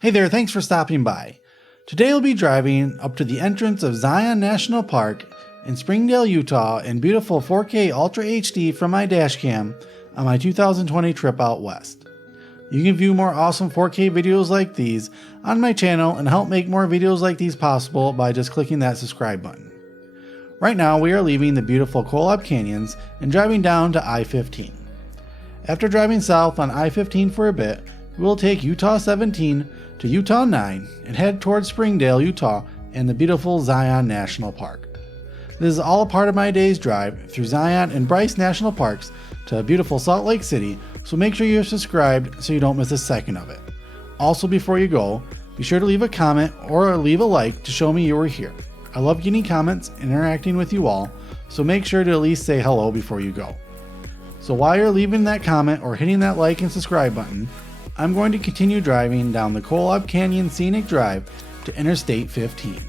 Hey there, thanks for stopping by. Today we'll be driving up to the entrance of Zion National Park in Springdale, Utah in beautiful 4K Ultra HD from my DASHCAM on my 2020 trip out west. You can view more awesome 4K videos like these on my channel and help make more videos like these possible by just clicking that subscribe button. Right now we are leaving the beautiful Kolob Canyons and driving down to I-15. After driving south on I-15 for a bit, we will take Utah 17 to Utah 9 and head towards Springdale, Utah and the beautiful Zion National Park. This is all a part of my day's drive through Zion and Bryce National Parks to beautiful Salt Lake City, so make sure you're subscribed so you don't miss a second of it. Also, before you go, be sure to leave a comment or leave a like to show me you were here. I love getting comments and interacting with you all, so make sure to at least say hello before you go. So while you're leaving that comment or hitting that like and subscribe button, I'm going to continue driving down the Kolob Canyon Scenic Drive to Interstate 15.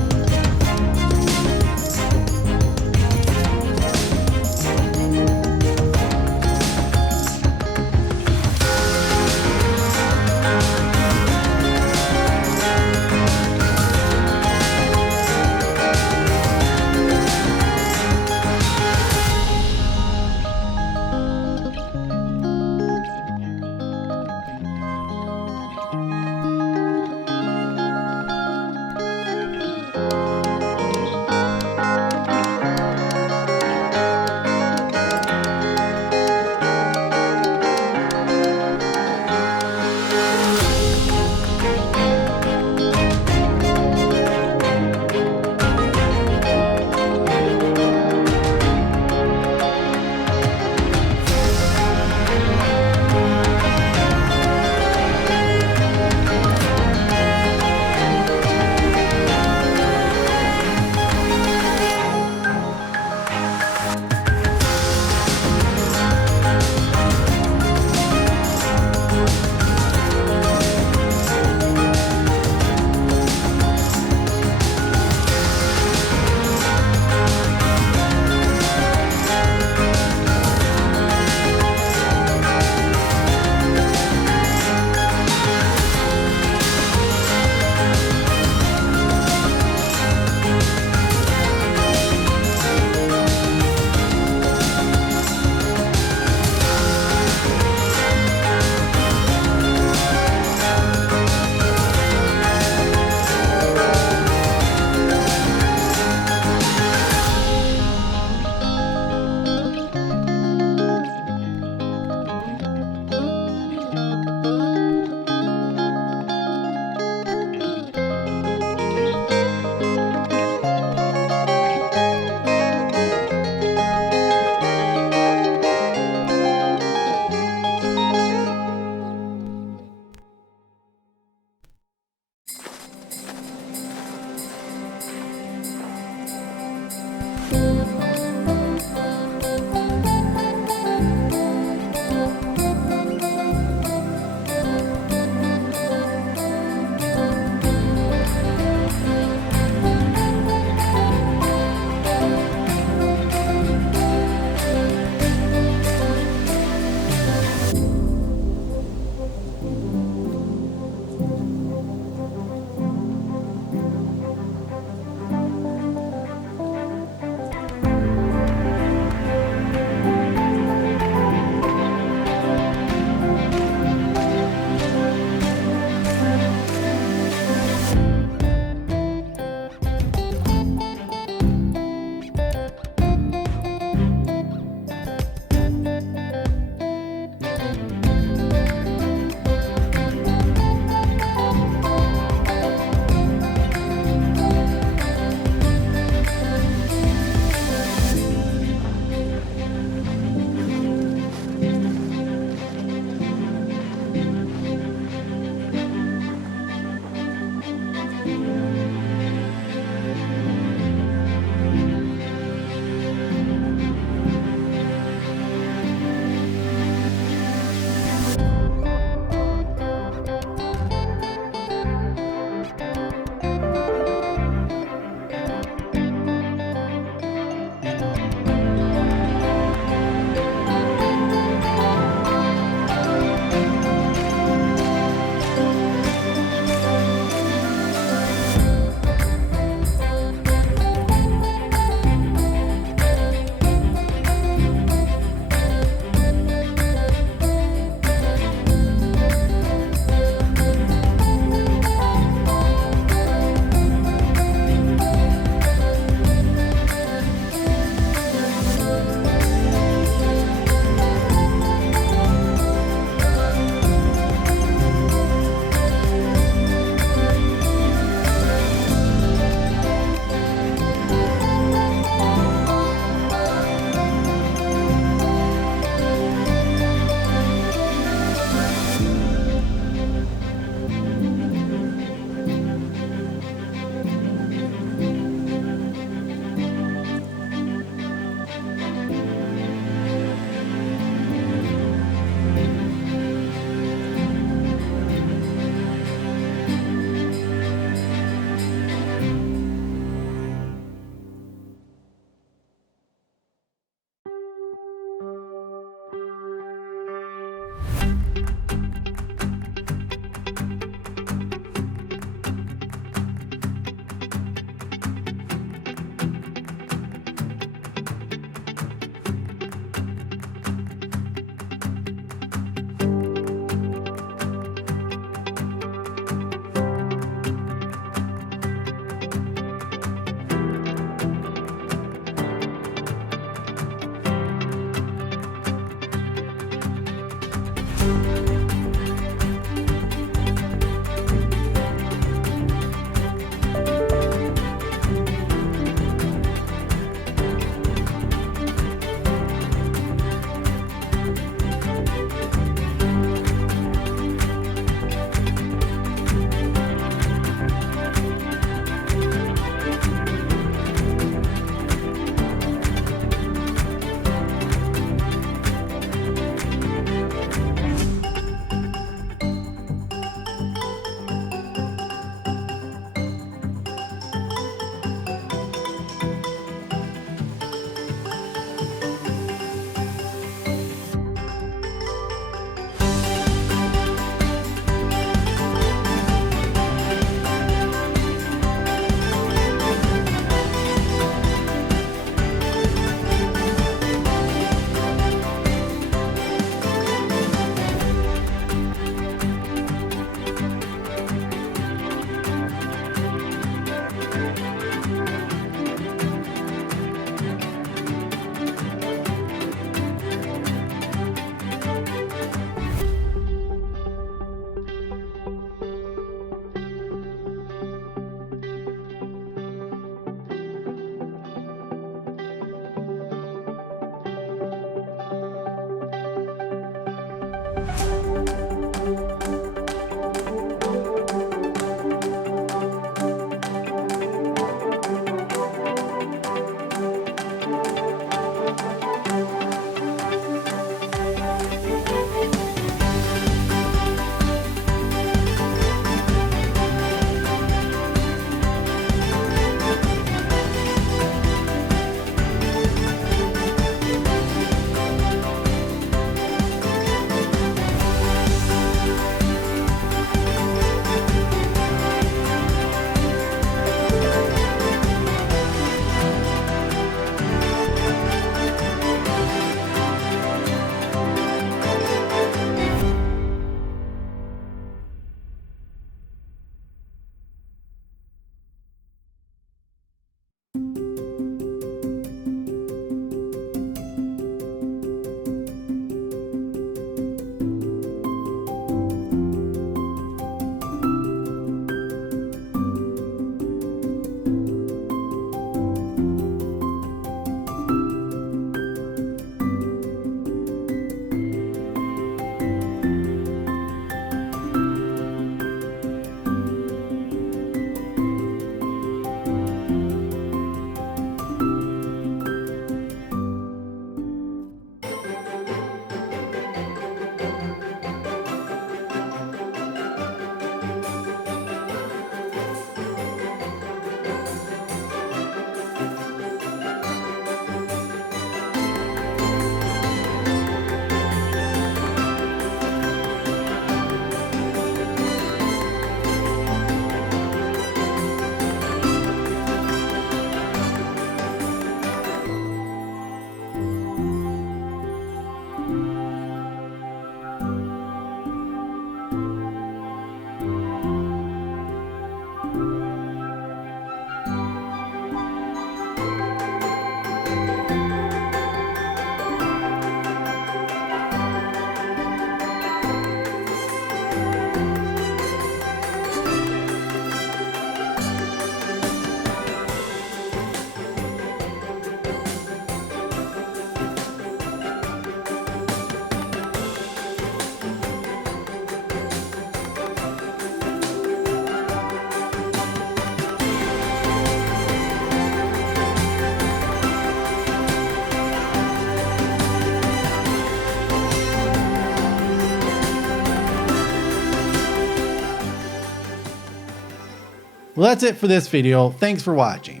Well, that's it for this video. Thanks for watching.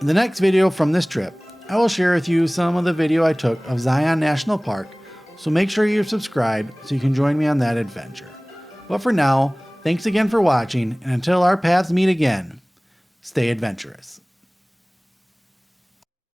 In the next video from this trip, I will share with you some of the video I took of Zion National Park, so make sure you're subscribed so you can join me on that adventure. But for now, thanks again for watching, and until our paths meet again, stay adventurous.